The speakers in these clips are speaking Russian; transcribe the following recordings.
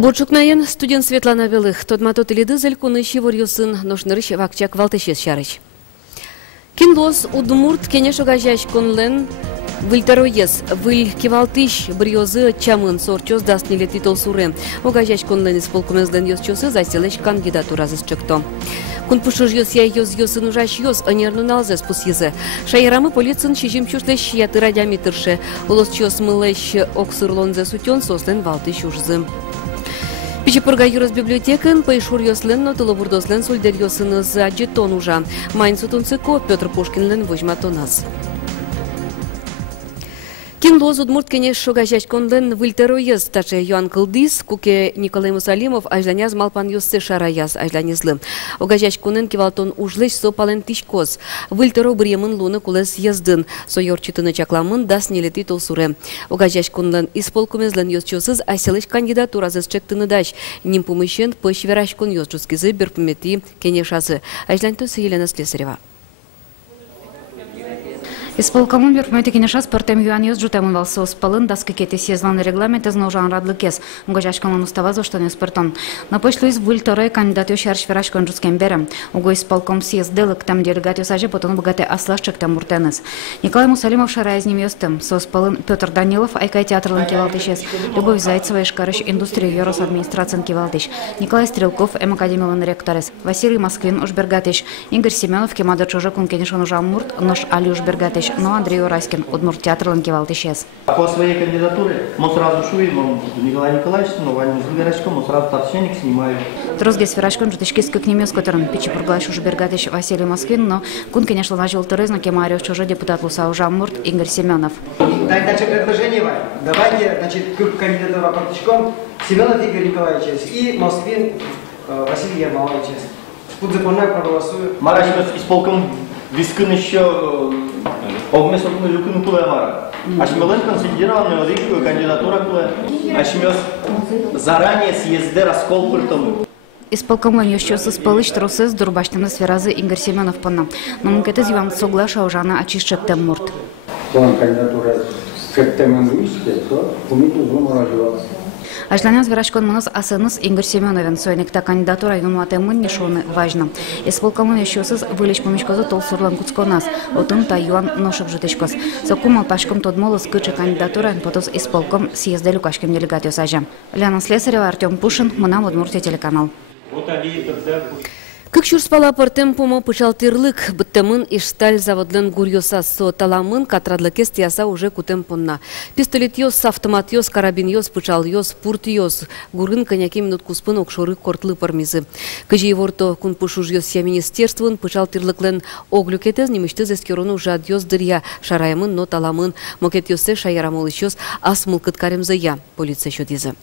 Борчукнайын студент Светлана Велых, тотматот илиды зелькуны щеворюсын, ношнырыш вакчак валтышес шарыш. Кинлос удмурт кенешога жаш конлен выльтароез, выль кивалтыш бриозы чамын сорчоз даснили титул суры. Ога жаш конлен исполкомезден ёсчосы заселыш кандидатуразыз чыкто. Кун пушуж ёс я ёс ёсын ужаш ёс, анерну налзес пусьезы. Шайрамы полицин шижим чушлеш яты радиаметрше. Улос чёс мылеш оксырлонзе сутён сослен валтыш ужзы. Пичепурга юрос библиотекын пейшур ёслен, но тылобурдослен сульдер ёсын за жетон ужа. Майн сутунцыко Петр Пушкинлен вожматонас. Кинлоз удмурт кенеш шогажаш конлен выльтероез, таче Йоан Кылдис, куке Николай Мусалимов, ажданяз малпан ёссы шараяз ажданезлы. Огажаш конен кивалтон ужлеш сопален тишкоз. Выльтеро бремын луны кулес ездын, сойорчитыны чакламын дас нелети толсуре. Огажаш конлен исполкомезлен ёсчосыз аселыш кандидатуразыз чектыныдаш. Ним помыщен пыш вераш кон ёсчускизы берпмети кенешазы. Аждантосы Елена Слесарева. Исполкомын берпмети кенеша спортем юан ёс жутемын валсы оспалын даски кети сезланы регламент из ножан радлыкес. Угажашканлан уставазу, что не спортон. На пошлу из вульторой кандидат ёшарш вераш конжускем берем. Уго исполком съездылык там делегат ёсаже потом богате аслашчик там муртенес. Николай Мусалимов шарая с ним ёстым. Соспалын Петр Данилов айкай театрлын кивалтышес. Любовь Зайцева ишкарыш индустрию ёрос администрациян кивалтыш. Николай Стрелков М-академиялын ректорес. Василий Москвин ушбергатыш. Игорь Семенов кемада чожа кун кенешон ужам мурт нож али ушбергатыш. Но Андрей Ураськин удмурт театрлын кивалтышес. По своей кандидатуре мы сразу шуем Николай Николаевич, но Ваню Зверашко, мы сразу торченик снимаем. Трозгес Верашкон жутышкис как немец, которым Пичепурглаш ушбергатыш Василий Москвин, но кун конечно нажил туризм, кемарио чужой депутат Луса ужам мурт Игорь Семенов. Дальше предложение, давайте, значит, кандидатура партичком Семенов Игорь Николаевич и Москвин Василий Ермолович. Тут законно проголосую. Марашмес исполком вискын еще огмесокны люкын кулая мара. Ашмелен консолидированная рыхлая кандидатура кулая. Ашмес заранее съезды раскол пыртом. Исполкомын ёсчосы спалыш тросыз дурбаштыны сферазы Игорь Семенов панна. Но мкетез юан соглаша ужана очищеттем мурт. План кандидатура с сеттемен вишке, то кумиту зону роживался. Ажданяз Верашкон мыныз асыныз Игорь Семеновен сойникта кандидатура юнуатемын нишоны важно. Исполкомын ёсчосыз вылеш помешкозы толсурлан куцконас, отын та юан ношек житышкоз. Сокумал пашком тодмолыз кычы кандидатура потос исполком съезда люкашкем делегат ёсажа. Лена Слесарева, Артем Пушин, Мына Удмуртия телеканал. Как шурспала портем помо пычалтырлык, быттемын ишталь заводлен гурьоса со таламын катрадлыкес тияса уже кутем понна. Пистолет ёс, автомат ёс, карабин ёс, пычал ёс, пурт ёс, гурын коньяки минут куспын окшоры кортлы пармизы. Кыжи еворто кун пушуж ёс я министерствын пычалтырлыклен оглюкетез немыштыз эскерону жад ёс дырья шараямын, но таламын мокет ёссе шаярамолыш ёс асмылкыт каремзы я, полиция шотизы.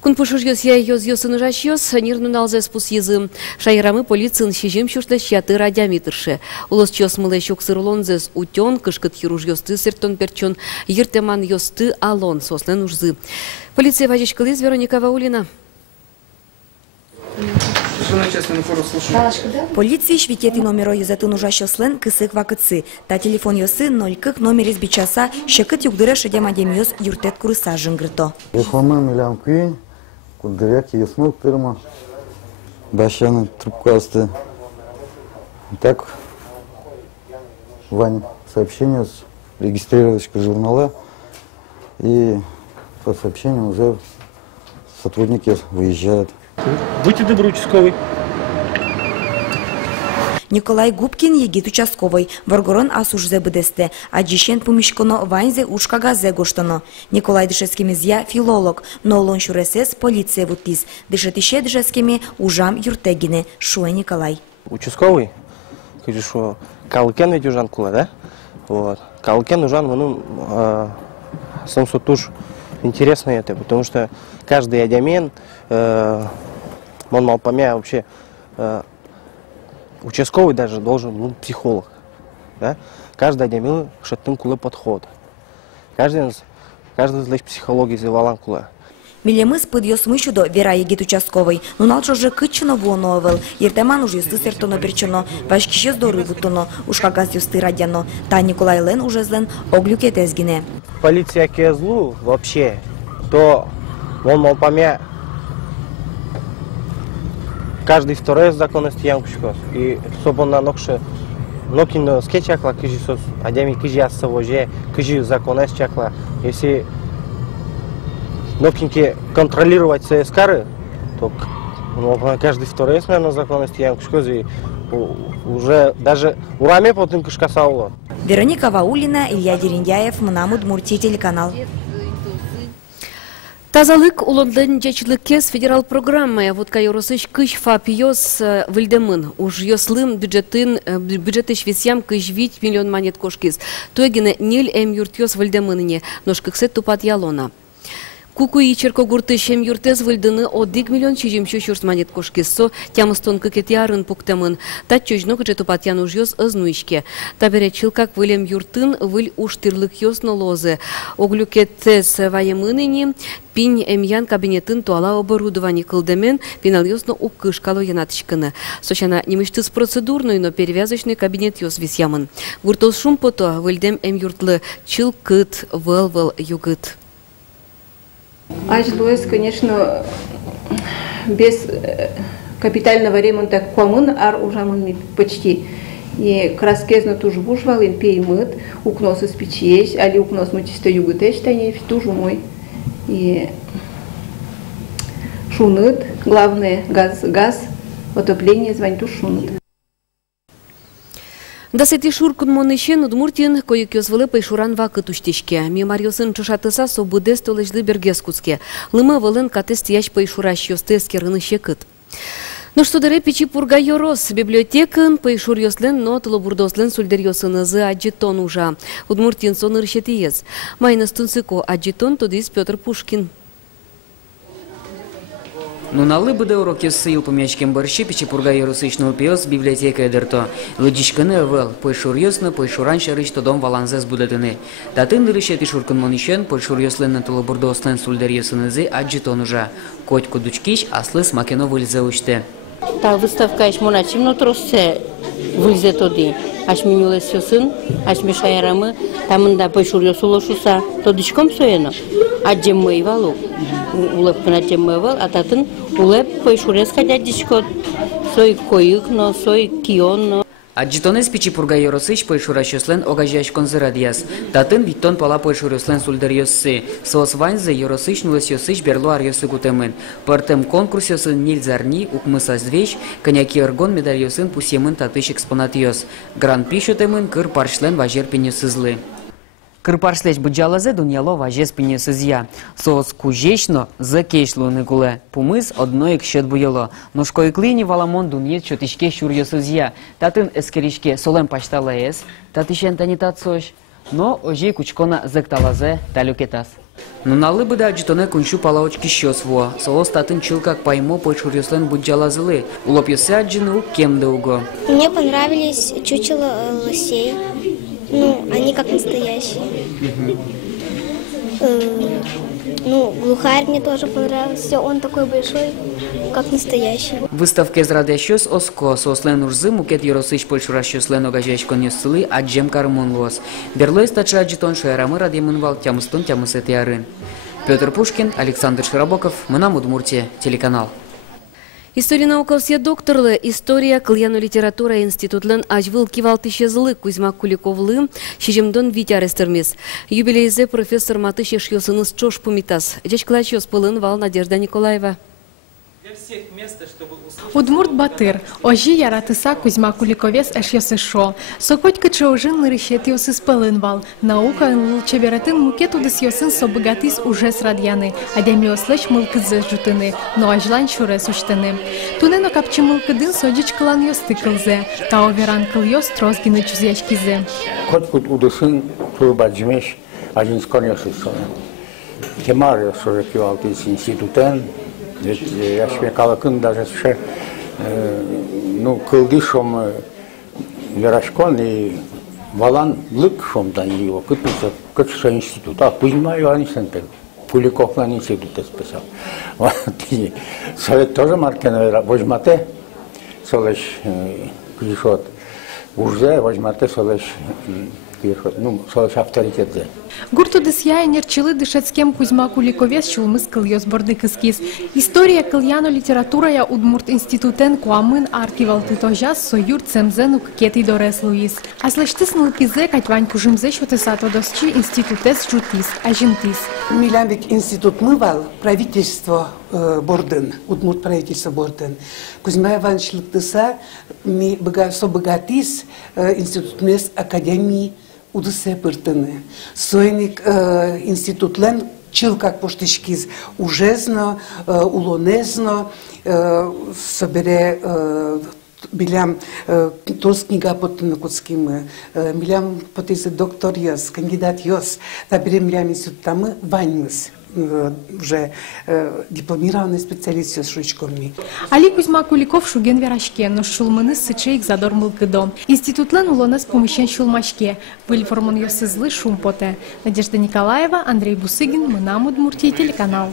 Кун пушуж ёс я ёс ёсын ужаш ёс, нирну налзе спус езым. Шайрамы полицин шижим шушлеш яты радиаметрше. Улос чёс мылеш оксырлонзес утён, кышкыт хируж ёсты сертон перчон, ертеман ёсты алон сослен ужзы. Полиция вазичкалыз Вероника Ваулина. Полиция швитети номеро юзатын ужаш ёслен кысык вакытсы. Та телефон ёсы 0 номер из бичаса шекыт югдыра шедем адем ёс юртет курыса жынгрыто. Телефонмен милям күйін, кудыряк ёсмыл пырма. Башяны трубку асты. Так, Ваня сообщение с регистрировочкой журнала. И по сообщению уже сотрудники выезжают. Будьте добры, участковый. Николай Губкин егит участковый. Варгорон асужзе бдесте. Аджишен помешконо вайнзе ушкагазе гоштано. Николай Дышескимизья филолог. Но лон шуресес полиция вутис. Дышетище Дышескими ужам юртегине. Шуэ Николай. Участковый? Кажу, что калыкен ведь ужан кула, да? Вот. Калыкен ужан, ну, сам сутуш интересно это, потому что каждый адямен, он малпомя вообще, участковый даже должен, ну, психолог, да? Каждый адямен шаттым кулы подход. Каждый злech психологии завалан кула. Милемыс подъёс мыщудо вера егит участковый. Нуналчо же кычено воновел. Ертеман уж юсты сертоно перчено. Вашкище здоры бутоно. Ушкагаз юсты радяно. Та Николай Лен уже злен оглюке тезгине. Полиция кезлу вообще, то Он молпамя каждый второй законности ямкушкос. И собон на нокше нокин скетчакла кижи сос адями кижи ассавоже кижи законность чакла. Если нокинки контролировать СКР, то каждый второй на законности ямкушкос и уже даже ураме потом кышкасаула. Вероника Ваулина, Илья Дерендяев, Мына Удмуртия, телеканал. Тазалык улондын жечиликкес федерал программа водка yorosыч кыш фапиос вильдемын. Уж йослым бюджеты швесям кыш 8 миллион монет кошкис. Туэгине нил юртьос вильдемыныне, ношкыксе тупат ялона. Кукуи черкогурты шем юртез вильдыны 1 миллион чижимшо шурс монет кошкиссо, тямыстон кыкетярын пуктемын. Тат чожнок же тупат януж йос ызнуишке. Таберечил как вилем юртын виль уж тырлык йос noloзы. Оглюкетес ваемыныне пинь эмьян кабинетін туала оборудование кылдемен пинал йосно уккышкало янатышкыны. Сочана немыштыз процедурный, но перевязочный кабинет йос висямын. Гуртол шум пото вильдем юртлы чил кыт выл югыт. Жилось, конечно, без капитального ремонта квамын ар ужамын почти. И краскезно туж бушвал им пеймыт, укнос из печей, али укнос мутисто югутеш тайнев тужу мой. И шунут, главное газ, отопление звань туж шунут. Да сети шуркун монышен Удмуртин койыкёс вылыпай шуран вакыт уштешке. Мемарьосын чушатыса собудес толежды бергескутске. Лыма вылын катес тияч пайшураш ёстеске рыныще кыт. Ну что даре печи пурга йорос библиотекын пайшур ёслен, но тылобурдослен сульдер ёсынызы аджитон ужа. Удмуртин сон ыршетиез. Майныстын сыко аджитон тодис Петр Пушкин. Ну налы буде уроки сил помячкем борщи печи пурга ярусычного пиос библиотека эдерто. Лодичканы вел пойшур ёсны пойшуран шарыч тодом валанзес будетыны. Татын дырышети шуркын монишен пойшур ёслен на тулобурдослен сульдер ёсынызы аджитон ужа. Котьку дучкич аслы смакено выльзе учте. Та выставка аш моначим но троссе выльзе тоди. Аш минулес ёсын, аш мешаярамы, тамында пойшур ёсулошуса тодичком соено. Аджем мыйвалу. Улепкын аджем мыйвал, а татын улеп пойшурес ходят дичкот. Сой коюк, но сой кион, но... Аджитонес печи пурга ярусыч пойшураш ёслен огажяш конзерадияс. Татын виттон пала пойшур ёслен сульдер ёссы. Соос ваньзе ярусыч нулес ёсыч берлу ар ёсы гутемын. Партем конкурс ёсын нильзарни укмыса звеч, коньяки аргон медаль ёсын пусемын татыш экспонат ёс. Гран-при шотемын кыр паршлен важер пенёсызлы. Кырпаршлеч буджалазе дуняло важес пенесызя. Соос кужечно за кейшлуны гуле. Пумыз одно икшет буяло. Нушко иклини валамон дуньет чотичке шур ёсызя. Татын эскеришке солем паштала эс. Татишен танитат сош. Но ожей кучкона зекталазе талюкетас. Но налы быда аджитоне куншу палаочки щосво. Соос татын чил как поймо пойшур ёслен буджалазылы. Улоп ёсы аджины у кем уго. Мне понравились чучело лосей. Ну, они как настоящие. Ну, глухарь мне тоже понравился. Он такой большой, как настоящий. Выставка из радиощёс оско сослен урзы мукет яросыч польшуращёслен огажечкон ёсылы аджем кармон лос. Берлой стача аджитон шайрамы радиемынвал тямыстон тямысет ярын. Петр Пушкин, Александр Широбоков, Мына Удмуртия, телеканал. История наукалсия докторлы, история кыльяну литература институтлын ажвыл кивалтышезлы Кузьма Куликовлы, шижемдон витярестермес. Юбилейзе профессор Матышеш ёсыныз чош пумитас. Жечклач ёспылын вал Надежда Николаева. Удмурт Батыр, ожи яратыса Кузьма Куликовес эш ёсышо. Сокотька чоужын нырышет ёсы спылынвал. Наука ынлыл чебератын мукет удыс ёсын собыгатыс уже с радьяны. Адями ослыч мылкызы жутыны, но ажлан шурес уштыны. Тунено капчы мылкыдын содич кылан ёсты кылзе. Тао веран кыл ёс трозгины чузячкизе. Котькут удысын турбаджмеш один скон ёсысо. Кемар ёсыры кивалтыс институтен. Я себе калакын даже все, ну, кылдышом верашкон и валан лык шом да его кытнуса кытша институт. А Кузьма Ивановичен Куликов на институте списал. Вот и совет тоже маркено возьмате, солеш кишот уже возьмате солеш ну, свой авторитет. Гурту десья нерчили дышецкем Кузьма Куликовес чулмыс кыльёс бордыкыскис. История кыльяно литературая Удмурт институтен куамын аркивал тытожас союр цемзену кети дорес Луис. А слыштыс нылпизе катьвань кужимзе шутесато досчи институтес жутис, ажинтис. Милямбек институт мывал правительство Борден, Удмурт правительство Борден. Кузьма Иванович лыктыса ми богатис институт мес академии удысе пыртыны. Сойник институтлен чил как поштышкиз ужезно, улонезно, собере билям тос книга потны куцкимы, билям потисы доктор йос, кандидат йос, табере билям институтамы ваньмыс. Уже дипломированный специалист с шучками. Али Кузьма Куликов шуген верашке, но шулманы сычейк задормыл кыдом. Институтлен улонес помещен шулмашке. Были формон йосызлы шумпоте. Надежда Николаева, Андрей Бусыгин, Мынам Удмуртия, телеканал.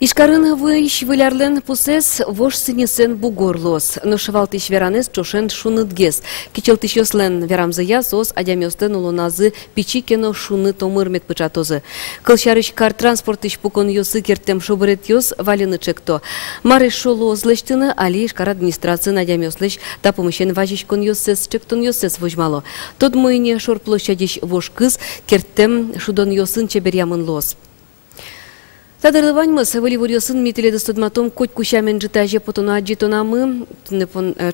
Ишкарын выищ вылярлен пусес вош сынесен бугорлос. Но шевалтыш веранес чошен шуныдгес. Кичелтыш йослен верамзыя сос адямёстен улоназы пичикено шуны томырмет пычатозы. Кылшарыш кар транспортыш пукон йосы кертем шобырет йос валины чекто. Мары шолу озлештыны али ишкар администрации надямёслыш та помещен важишкон йосес чектон йосес вожмало. Тот мыйне шор площадиш вош кыз кертем шудон йосын чеберямын лос. Тадырлываньмыз выливурьосын мителеды студматом коть кущамен житаже потуна джитонамы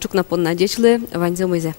чукнапон надечлы ванземызе.